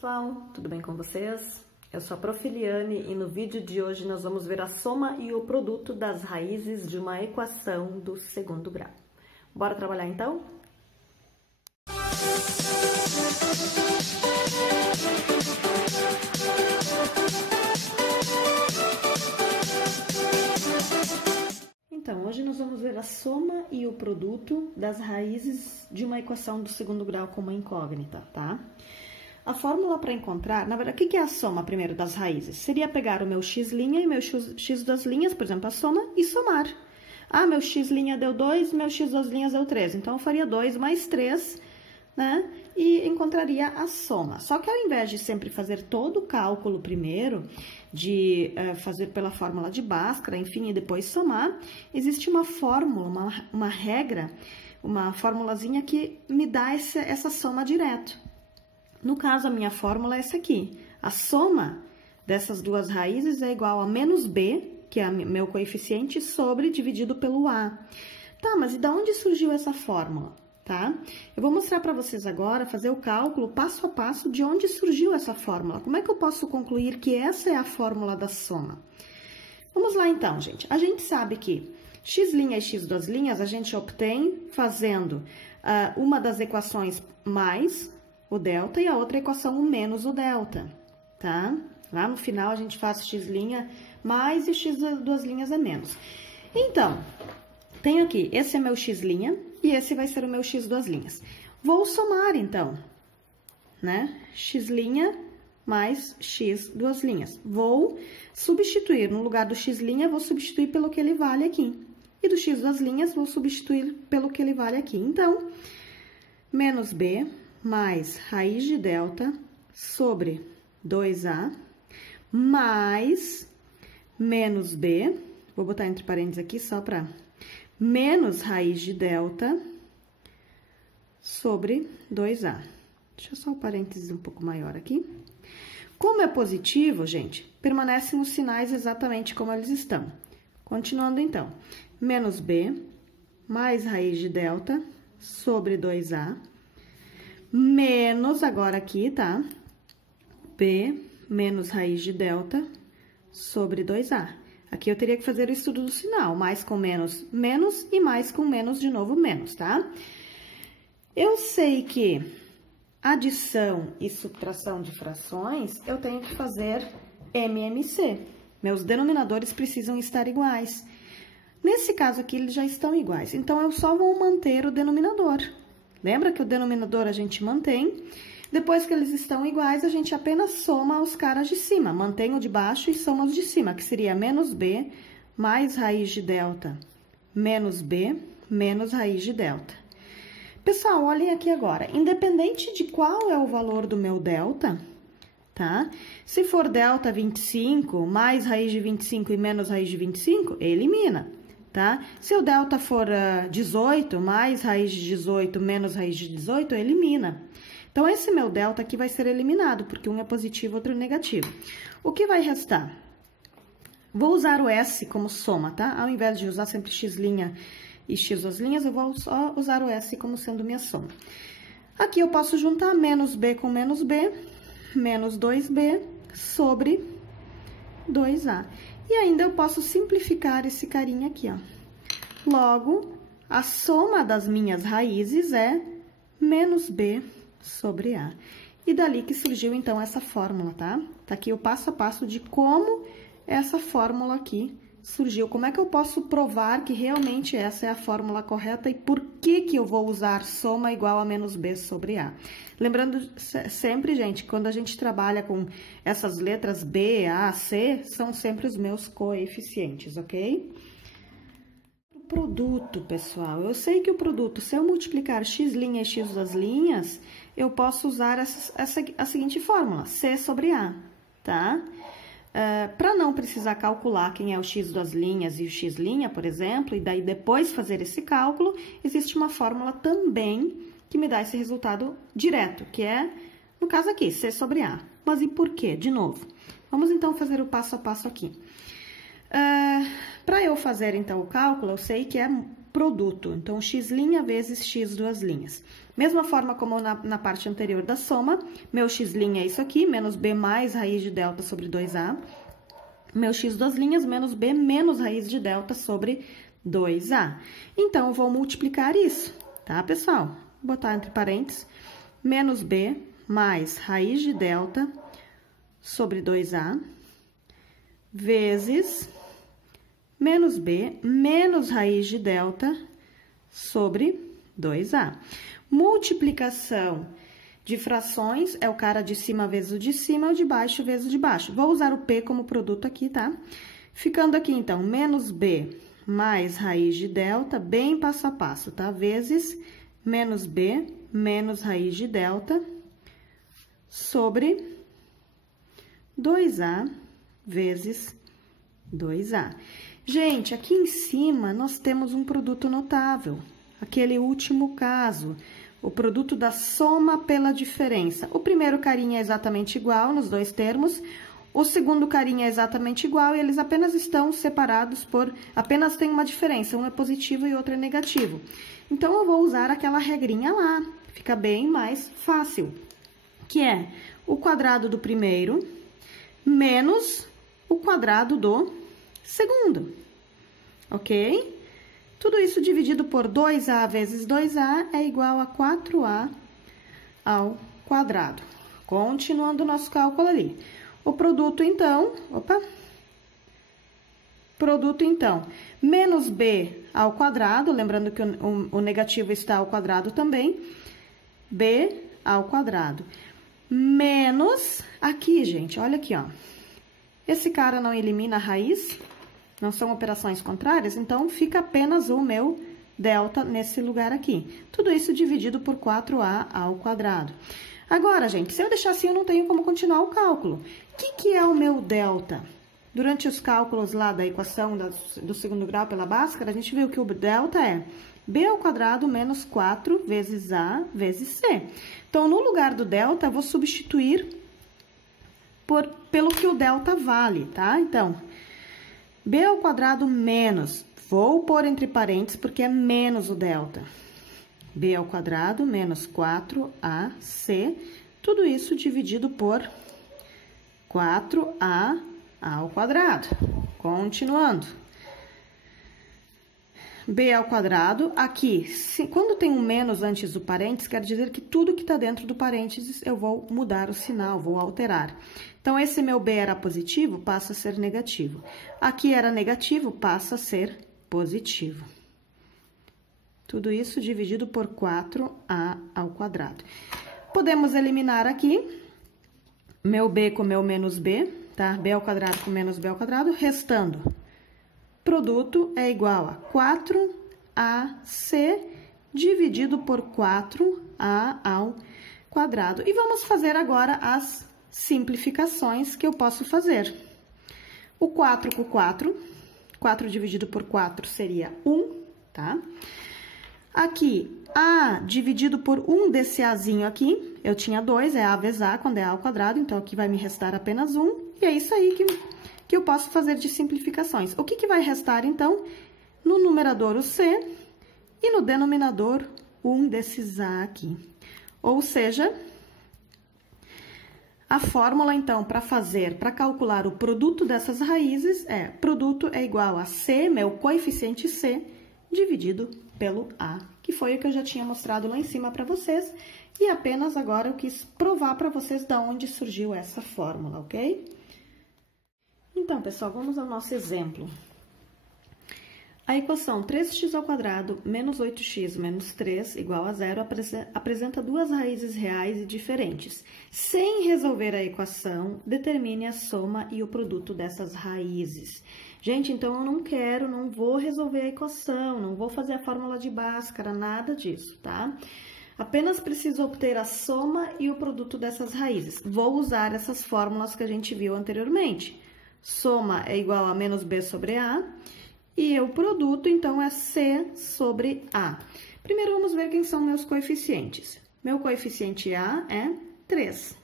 Pessoal, tudo bem com vocês? Eu sou a Prof. Eliane e no vídeo de hoje nós vamos ver a soma e o produto das raízes de uma equação do segundo grau. Bora trabalhar então? Então, hoje nós vamos ver a soma e o produto das raízes de uma equação do segundo grau com uma incógnita, tá? A fórmula para encontrar, na verdade, o que é a soma primeiro das raízes? Seria pegar o meu x' e meu x das linhas, por exemplo, a soma, e somar. Ah, meu x' deu 2, meu x das linhas deu 3. Então, eu faria 2 mais 3, né? E encontraria a soma. Só que ao invés de sempre fazer todo o cálculo primeiro, de fazer pela fórmula de Bhaskara, enfim, e depois somar, existe uma fórmula, uma regra, uma formulazinha que me dá essa soma direto. No caso, a minha fórmula é essa aqui. A soma dessas duas raízes é igual a menos b, que é meu coeficiente, sobre dividido pelo a. Tá, mas e da onde surgiu essa fórmula? Tá? Eu vou mostrar para vocês agora, fazer o cálculo passo a passo de onde surgiu essa fórmula. Como é que eu posso concluir que essa é a fórmula da soma? Vamos lá então, gente. A gente sabe que x' e x das linhas a gente obtém fazendo uma das equações mais o delta e a outra equação o menos o delta, tá? Lá no final a gente faz x' mais e x das linhas é menos. Então, tenho aqui, esse é meu x' e esse vai ser o meu x das linhas. Vou somar, então, né? X' mais x duas linhas. Vou substituir, no lugar do x', vou substituir pelo que ele vale aqui. E do x das linhas, vou substituir pelo que ele vale aqui. Então, menos b mais raiz de delta sobre 2a mais menos b, vou botar entre parênteses aqui só para menos raiz de delta sobre 2a. Deixa eu só o parênteses um pouco maior aqui. Como é positivo, gente, permanecem os sinais exatamente como eles estão. Continuando, então, menos b mais raiz de delta sobre 2a, menos, agora aqui, tá? B menos raiz de delta sobre 2a. Aqui eu teria que fazer o estudo do sinal, mais com menos, menos, e mais com menos, de novo, menos, tá? Eu sei que adição e subtração de frações, eu tenho que fazer MMC. Meus denominadores precisam estar iguais. Nesse caso aqui, eles já estão iguais, então eu só vou manter o denominador. Lembra que o denominador a gente mantém, depois que eles estão iguais, a gente apenas soma os caras de cima, mantém o de baixo e soma os de cima, que seria menos b mais raiz de delta menos b menos raiz de delta. Pessoal, olhem aqui agora, independente de qual é o valor do meu delta, tá? Se for delta 25 mais raiz de 25 e menos raiz de 25, elimina. Tá? Se o delta for 18, mais raiz de 18, menos raiz de 18, elimina. Então, esse meu delta aqui vai ser eliminado, porque um é positivo, outro é negativo. O que vai restar? Vou usar o S como soma, tá? Ao invés de usar sempre x' e x das linhas, eu vou só usar o S como sendo minha soma. Aqui eu posso juntar menos b com menos b, menos 2b sobre 2a. E ainda eu posso simplificar esse carinha aqui, ó. Logo, a soma das minhas raízes é menos b sobre a. E dali que surgiu, então, essa fórmula, tá? Tá aqui o passo a passo de como essa fórmula aqui surgiu. Como é que eu posso provar que realmente essa é a fórmula correta e por que que eu vou usar soma igual a menos b sobre a? Lembrando sempre, gente, quando a gente trabalha com essas letras B, A, C, são sempre os meus coeficientes, ok? O produto, pessoal, eu sei que o produto, se eu multiplicar x' e x das linhas, eu posso usar a seguinte fórmula, C sobre A, tá? Para não precisar calcular quem é o x das linhas e o x', por exemplo, e daí depois fazer esse cálculo, existe uma fórmula também que me dá esse resultado direto, que é, no caso aqui, C sobre A. Mas e por quê? De novo, vamos então fazer o passo a passo aqui. Para eu fazer então o cálculo, eu sei que é produto. Então, x' vezes x duas linhas. Mesma forma como na parte anterior da soma, meu x' é isso aqui, menos b mais raiz de delta sobre 2a. Meu x duas linhas menos b menos raiz de delta sobre 2a. Então, eu vou multiplicar isso, tá, pessoal? Vou botar entre parênteses, menos b mais raiz de delta sobre 2a, vezes menos b menos raiz de delta sobre 2a. Multiplicação de frações é o cara de cima vezes o de cima, o de baixo vezes o de baixo. Vou usar o p como produto aqui, tá? Ficando aqui, então, menos b mais raiz de delta, bem passo a passo, tá? Vezes menos b menos raiz de delta sobre 2a vezes 2a. Gente, aqui em cima nós temos um produto notável, aquele último caso, o produto da soma pela diferença. O primeiro carinha é exatamente igual nos dois termos, o segundo carinha é exatamente igual e eles apenas estão separados por... apenas tem uma diferença, um é positivo e outro é negativo. Então, eu vou usar aquela regrinha lá, fica bem mais fácil, que é o quadrado do primeiro menos o quadrado do segundo, ok? Tudo isso dividido por 2a vezes 2a é igual a 4a ao quadrado. Continuando o nosso cálculo ali. O produto, então, produto, então, menos b ao quadrado, lembrando que o negativo está ao quadrado também, b ao quadrado, menos, aqui, gente, olha aqui, ó, esse cara não elimina a raiz, não são operações contrárias, então fica apenas o meu delta nesse lugar aqui. Tudo isso dividido por 4a ao quadrado. Agora, gente, se eu deixar assim, eu não tenho como continuar o cálculo. O que é o meu delta? Durante os cálculos lá da equação do segundo grau pela Bhaskara, a gente viu que o delta é b ao quadrado menos 4 vezes a vezes c. Então, no lugar do delta, eu vou substituir pelo que o delta vale, tá? Então, b ao quadrado menos, vou pôr entre parênteses porque é menos o delta. B ao quadrado menos 4ac, tudo isso dividido por 4a ao quadrado. Continuando. B ao quadrado, aqui, quando tem um menos antes do parênteses, quer dizer que tudo que está dentro do parênteses eu vou mudar o sinal, vou alterar. Então, esse meu B era positivo, passa a ser negativo. Aqui era negativo, passa a ser positivo. Tudo isso dividido por 4a ao quadrado. Podemos eliminar aqui meu b com meu menos b, tá? B ao quadrado com menos b ao quadrado, restando. Produto é igual a 4ac dividido por 4a ao quadrado. E vamos fazer agora as simplificações que eu posso fazer. O 4 com 4, 4 dividido por 4 seria 1, tá? Aqui, a dividido por 1 desse azinho aqui, eu tinha 2, é a vezes a quando é a ao quadrado, então aqui vai me restar apenas 1, e é isso aí que eu posso fazer de simplificações. O que vai restar, então? No numerador o c e no denominador 1 desses a aqui. Ou seja, a fórmula, então, para calcular o produto dessas raízes produto é igual a c, meu coeficiente c, dividido pelo a, que foi o que eu já tinha mostrado lá em cima para vocês, e apenas agora eu quis provar para vocês de onde surgiu essa fórmula, ok? Então, pessoal, vamos ao nosso exemplo. A equação 3x ao quadrado menos 8x menos 3 igual a 0 apresenta duas raízes reais e diferentes. Sem resolver a equação, determine a soma e o produto dessas raízes. Gente, então eu não vou resolver a equação, não vou fazer a fórmula de Bhaskara, nada disso, tá? Apenas preciso obter a soma e o produto dessas raízes. Vou usar essas fórmulas que a gente viu anteriormente. Soma é igual a menos b sobre a, e o produto, então, é c sobre a. Primeiro, vamos ver quem são meus coeficientes. Meu coeficiente a é 3.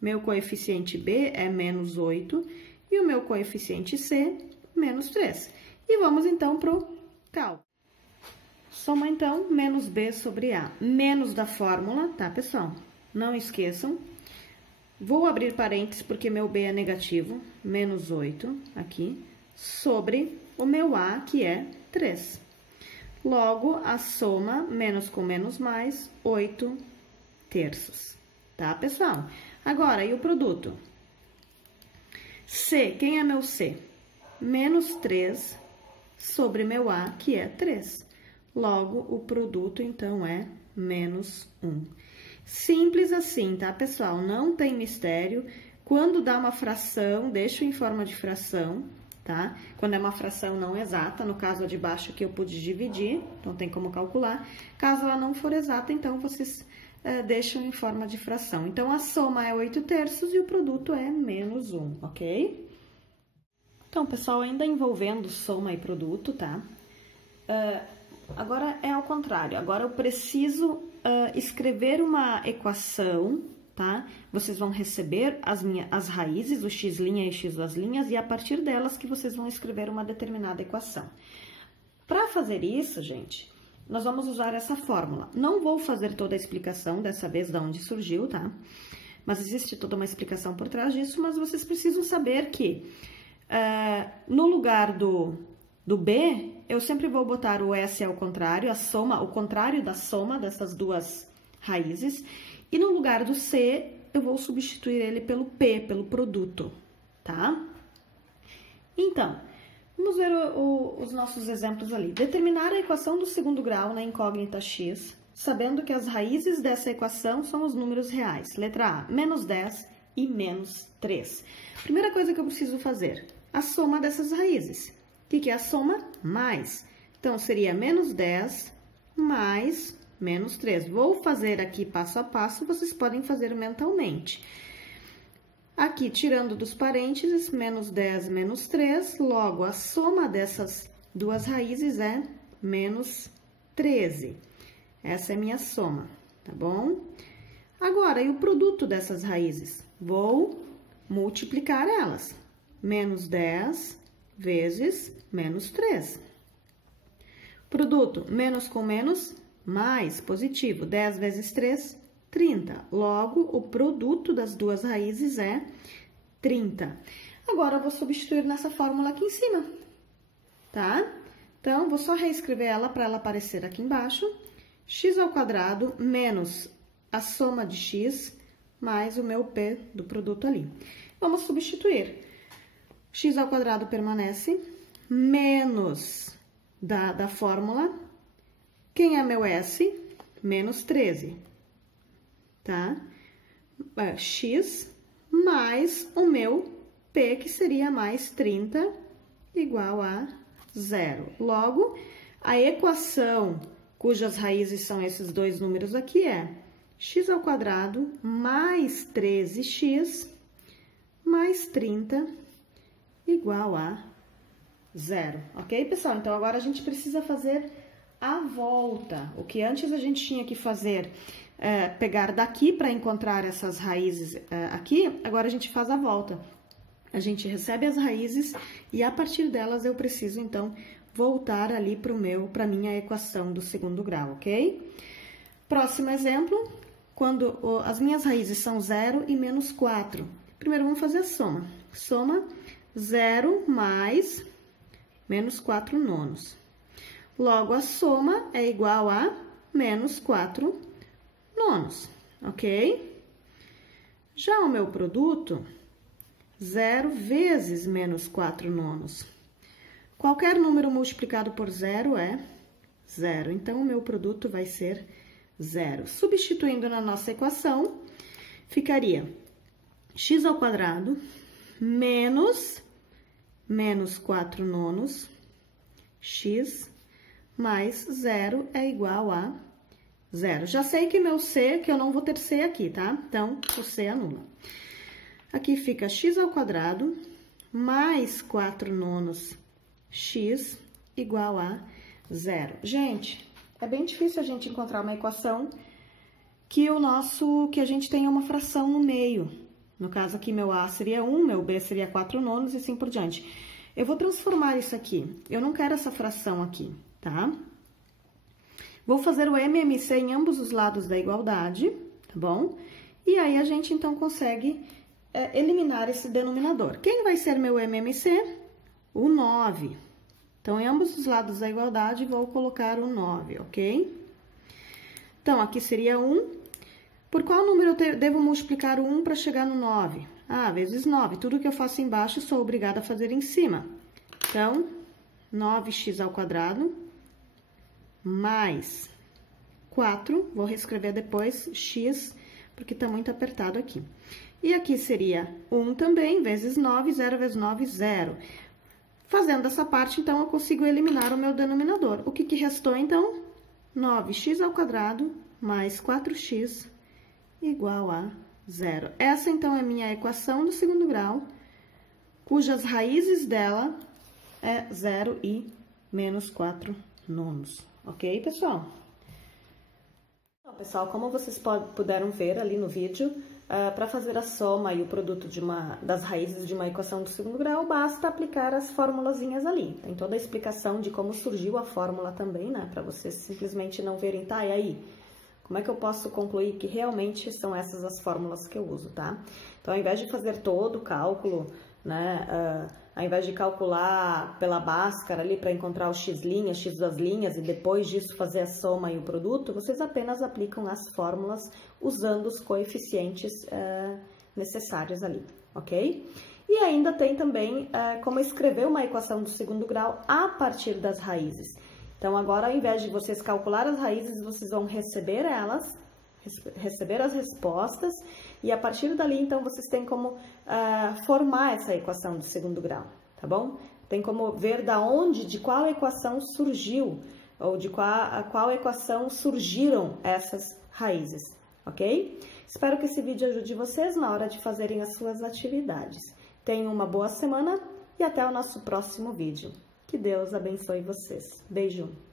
Meu coeficiente b é menos 8. E o meu coeficiente c, menos 3. E vamos, então, para o cálculo. Soma, então, menos b sobre a. Menos da fórmula, tá, pessoal? Não esqueçam. Vou abrir parênteses, porque meu b é negativo. Menos 8, aqui. Sobre o meu a, que é 3. Logo, a soma, menos com menos mais, 8 terços. Tá, pessoal? Agora, e o produto? C, quem é meu C? Menos 3 sobre meu A, que é 3. Logo, o produto, então, é menos 1. Simples assim, tá, pessoal? Não tem mistério. Quando dá uma fração, deixa em forma de fração, tá? Quando é uma fração não exata, no caso de baixo que eu pude dividir, então tem como calcular. Caso ela não for exata, então vocês deixam em forma de fração. Então, a soma é 8 terços e o produto é menos 1, ok? Então, pessoal, ainda envolvendo soma e produto, tá? Agora é ao contrário. Agora eu preciso escrever uma equação, tá? Vocês vão receber as raízes, o x' e o x das linhas, e a partir delas que vocês vão escrever uma determinada equação. Para fazer isso, gente, nós vamos usar essa fórmula. Não vou fazer toda a explicação dessa vez de onde surgiu, tá? Mas existe toda uma explicação por trás disso, mas vocês precisam saber que no lugar do B, eu sempre vou botar o S ao contrário, a soma, o contrário da soma dessas duas raízes. E no lugar do C, eu vou substituir ele pelo P, pelo produto, tá? Então, vamos ver os nossos exemplos ali. Determinar a equação do segundo grau na incógnita x, sabendo que as raízes dessa equação são os números reais. Letra A, menos 10 e menos 3. Primeira coisa que eu preciso fazer, a soma dessas raízes. O que é a soma? Mais. Então, seria menos 10 mais menos 3. Vou fazer aqui passo a passo, vocês podem fazer mentalmente. Aqui, tirando dos parênteses, menos 10 menos 3, logo, a soma dessas duas raízes é menos 13. Essa é minha soma, tá bom? Agora, e o produto dessas raízes? Vou multiplicar elas. Menos 10 vezes menos 3. Produto, menos com menos, mais, positivo. 10 vezes 3, 30. Logo, o produto das duas raízes é 30. Agora, eu vou substituir nessa fórmula aqui em cima, tá? Então, vou só reescrever ela para ela aparecer aqui embaixo. X ao quadrado menos a soma de x mais o meu P do produto ali. Vamos substituir. X ao quadrado permanece, menos da fórmula. Quem é meu S? Menos 13, tá? X mais o meu P, que seria mais 30, igual a 0. Logo, a equação cujas raízes são esses dois números aqui é x ao quadrado mais 13x mais 30 igual a 0, ok, pessoal? Então, agora a gente precisa fazer a volta. O que antes a gente tinha que fazer, pegar daqui para encontrar essas raízes aqui, agora a gente faz a volta. A gente recebe as raízes e a partir delas eu preciso, então, voltar ali para minha equação do segundo grau, ok? Próximo exemplo, quando as minhas raízes são 0 e menos 4. Primeiro, vamos fazer a soma. Soma 0 mais menos 4 nonos. Logo, a soma é igual a menos 4 nonos, ok? Já o meu produto, 0 vezes menos 4 nonos. Qualquer número multiplicado por 0 é 0. Então, o meu produto vai ser 0. Substituindo na nossa equação, ficaria x ao quadrado menos 4 nonos x mais 0 é igual a 0. Já sei que meu C, que eu não vou ter C aqui, tá? Então, o C anula. Aqui fica x ao quadrado mais 4 nonos x igual a 0. Gente, é bem difícil a gente encontrar uma equação que a gente tenha uma fração no meio. No caso aqui, meu A seria 1, meu B seria 4 nonos e assim por diante. Eu vou transformar isso aqui. Eu não quero essa fração aqui, tá? Vou fazer o MMC em ambos os lados da igualdade, tá bom? E aí, a gente, então, consegue eliminar esse denominador. Quem vai ser meu MMC? O 9. Então, em ambos os lados da igualdade, vou colocar o 9, ok? Então, aqui seria 1. Por qual número eu devo multiplicar o 1 para chegar no 9? Ah, vezes 9. Tudo que eu faço embaixo, sou obrigada a fazer em cima. Então, 9x ao quadrado mais 4. Vou reescrever depois x, porque tá muito apertado aqui. E aqui seria 1 também, vezes 9, 0 vezes 9, 0. Fazendo essa parte, então, eu consigo eliminar o meu denominador. O que restou, então? 9x ao quadrado mais 4x igual a 0. Essa, então, é a minha equação do segundo grau, cujas raízes dela é 0 e menos 4 nonos. Ok, pessoal? Então, pessoal, como vocês puderam ver ali no vídeo, para fazer a soma e o produto das raízes de uma equação do segundo grau, basta aplicar as formulazinhas ali. Tem toda a explicação de como surgiu a fórmula também, né? Para vocês simplesmente não verem, tá, e aí? Como é que eu posso concluir que realmente são essas as fórmulas que eu uso, tá? Então, ao invés de fazer todo o cálculo, né? Ao invés de calcular pela Bhaskara ali para encontrar o x' x das linhas e depois disso fazer a soma e o produto, vocês apenas aplicam as fórmulas usando os coeficientes necessários ali, ok? E ainda tem também como escrever uma equação do segundo grau a partir das raízes. Então, agora, ao invés de vocês calcular as raízes, vocês vão receber as respostas, e a partir dali, então, vocês têm como formar essa equação do segundo grau, tá bom? Tem como ver de qual equação surgiu, ou de qual equação surgiram essas raízes, ok? Espero que esse vídeo ajude vocês na hora de fazerem as suas atividades. Tenham uma boa semana e até o nosso próximo vídeo. Que Deus abençoe vocês. Beijo!